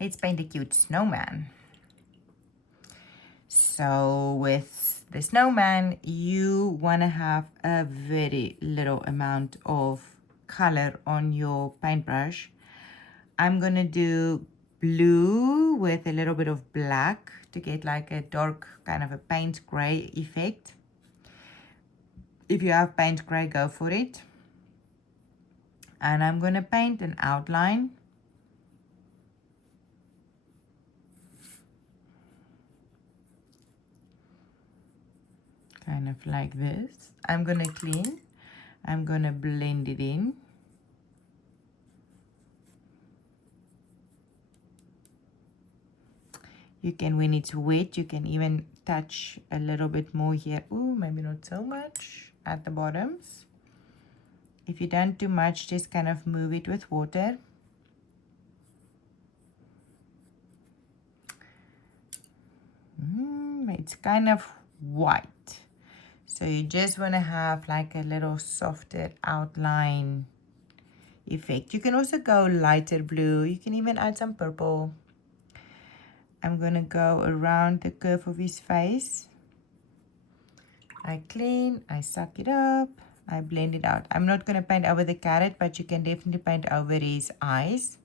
Let's paint a cute snowman. So with the snowman, you want to have a very little amount of color on your paintbrush. I'm going to do blue with a little bit of black to get like a dark kind of a paint gray effect. If you have paint gray, go for it. And I'm going to paint an outline. Kind of like this. I'm going to clean. I'm going to blend it in. You can, when it's wet, you can even touch a little bit more here. Ooh, maybe not so much at the bottoms. If you don't do much, just kind of move it with water. It's kind of white. So you just want to have like a little softer outline effect. You can also go lighter blue. You can even add some purple. I'm going to go around the curve of his face. I clean, I suck it up, I blend it out. I'm not going to paint over the carrot, but you can definitely paint over his eyes.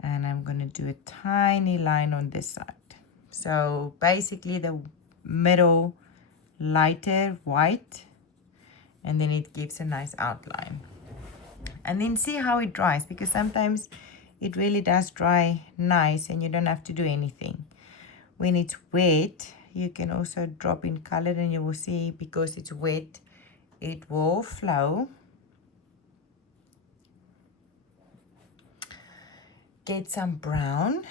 And I'm going to do a tiny line on this side. So basically the middle lighter white, and then it gives a nice outline. And then see how it dries, because sometimes it really does dry nice and you don't have to do anything. When it's wet, you can also drop in color, and you will see because it's wet, it will flow. Get some brown.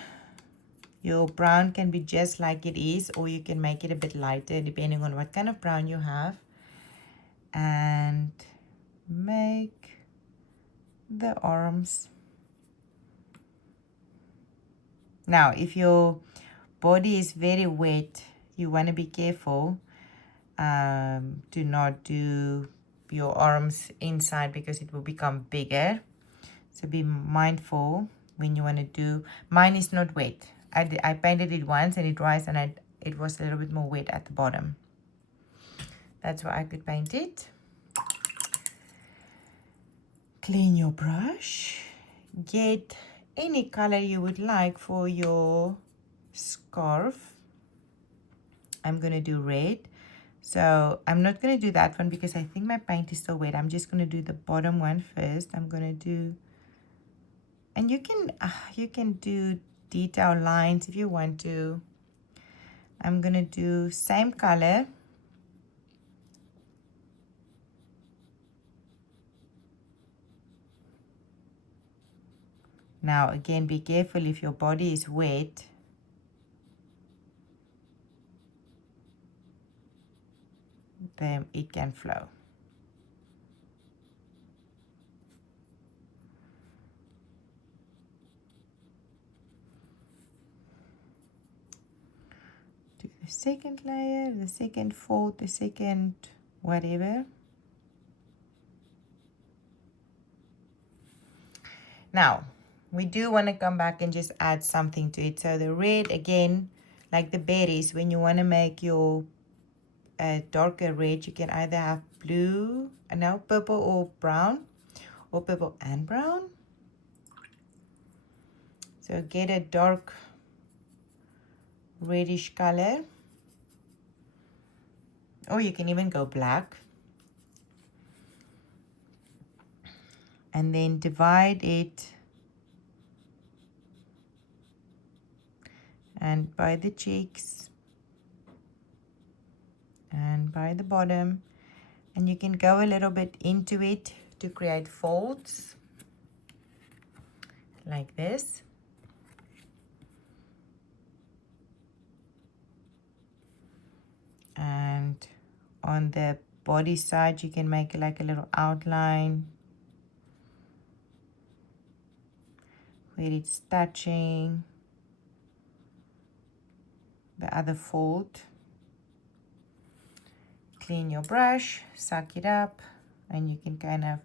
Your brown can be just like it is, or you can make it a bit lighter depending on what kind of brown you have. And make the arms. Now, if your body is very wet, you want to be careful. Do not do your arms inside because it will become bigger. So be mindful when you want to do. Mine is not wet. I painted it once and it dries, and it was a little bit more wet at the bottom. That's why I could paint it. Clean your brush. Get any color you would like for your scarf. I'm going to do red. So I'm not going to do that one because I think my paint is still wet. I'm just going to do the bottom one first. I'm going to do, and you can do detail lines if you want to. I'm going to do same color. Now again, be careful if your body is wet. Then it can flow. Do the second layer, the second fold, the second whatever. Now, we do want to come back and just add something to it. So the red, again, like the berries, when you want to make your darker red, you can either have blue, no, purple or brown, or purple and brown. So get a dark reddish color, or you can even go black. And then divide it and by the cheeks and by the bottom, and you can go a little bit into it to create folds like this. And on the body side, you can make like a little outline where it's touching the other fold. Clean your brush, suck it up, and you can kind of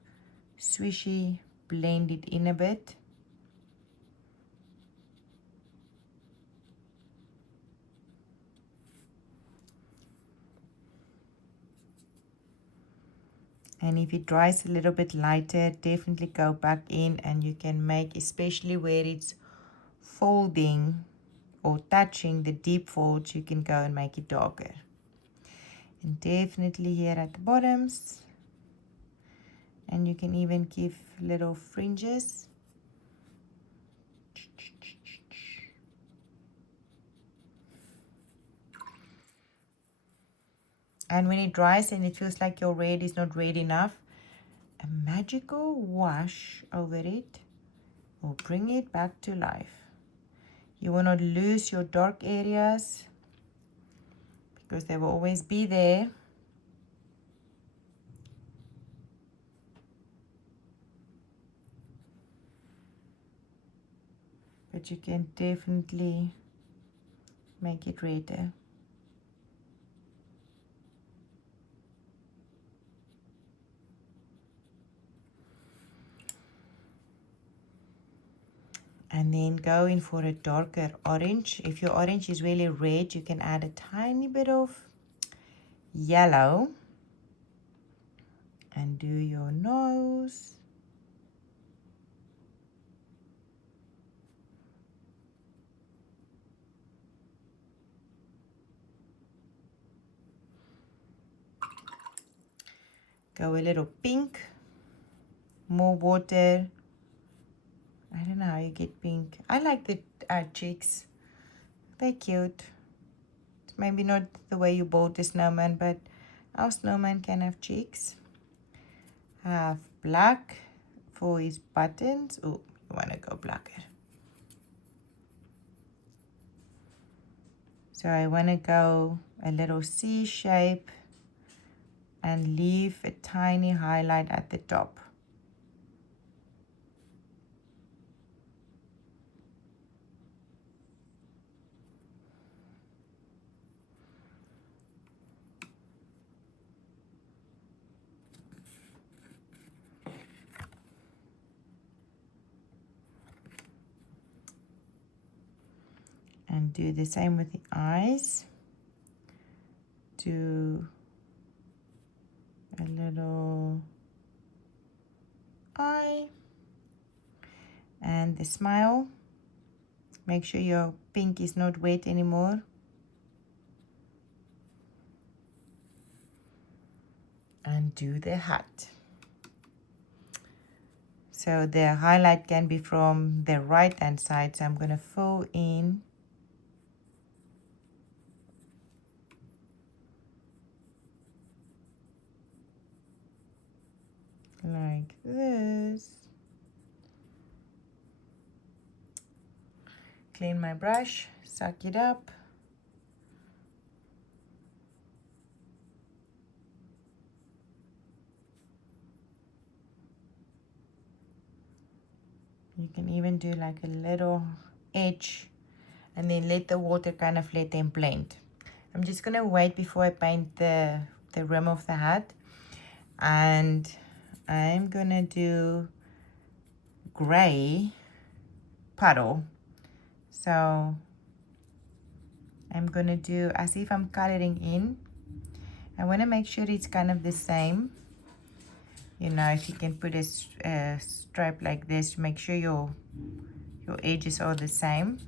swishy blend it in a bit. And if it dries a little bit lighter, definitely go back in and you can make, especially where it's folding or touching the deep folds, you can go and make it darker. And definitely here at the bottoms. And you can even give little fringes. And when it dries and it feels like your red is not red enough, a magical wash over it will bring it back to life. You will not lose your dark areas because they will always be there. But you can definitely make it redder. And then go in for a darker orange. If your orange is really red, you can add a tiny bit of yellow and do your nose. Go a little pink, more water. I don't know how you get pink. I like the cheeks. They're cute. Maybe not the way you bought the snowman, but our snowman can have cheeks. Have black for his buttons. Oh, you want to go blacker. So I want to go a little C shape and leave a tiny highlight at the top. And do the same with the eyes. Do a little eye. And the smile. Make sure your pink is not wet anymore. And do the hat. So the highlight can be from the right hand side. So I'm going to fill in like this. Clean my brush, suck it up. You can even do like a little edge and then let the water kind of let them blend. I'm just going to wait before I paint the rim of the hat. And I'm going to do gray puddle. So I'm going to do as if I'm coloring in. I want to make sure it's kind of the same. You know, if you can put a stripe like this, make sure your edges are the same.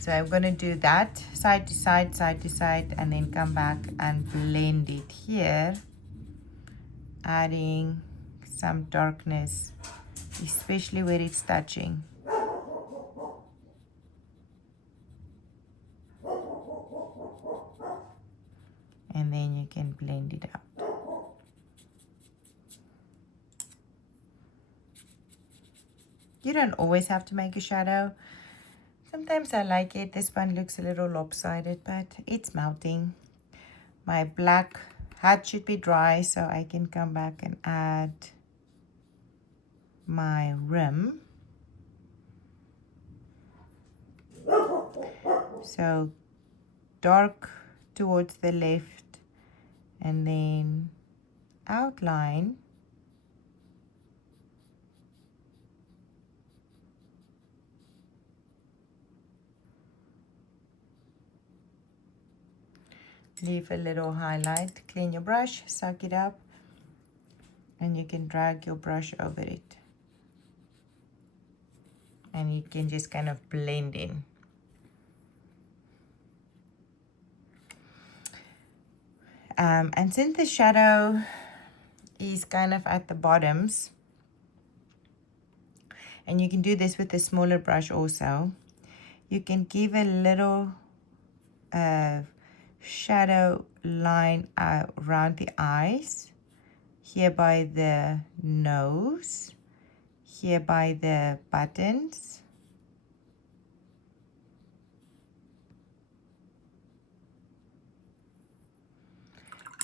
So I'm going to do that side to side, side to side, and then come back and blend it here, adding some darkness, especially where it's touching. And then you can blend it out. You don't always have to make a shadow. Sometimes I like it. This one looks a little lopsided, but it's melting. My black hat should be dry, so I can come back and add my rim. So dark towards the left and then outline leave a little highlight, clean your brush, suck it up, and you can drag your brush over it. And you can just kind of blend in. And since the shadow is kind of at the bottoms, and you can do this with a smaller brush also, you can give a little shadow line around the eyes, here by the nose, here by the buttons,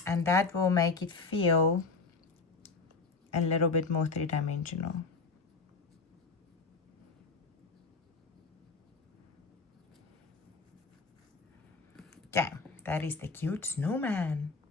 and that will make it feel a little bit more three-dimensional. Yeah, that is the cute snowman.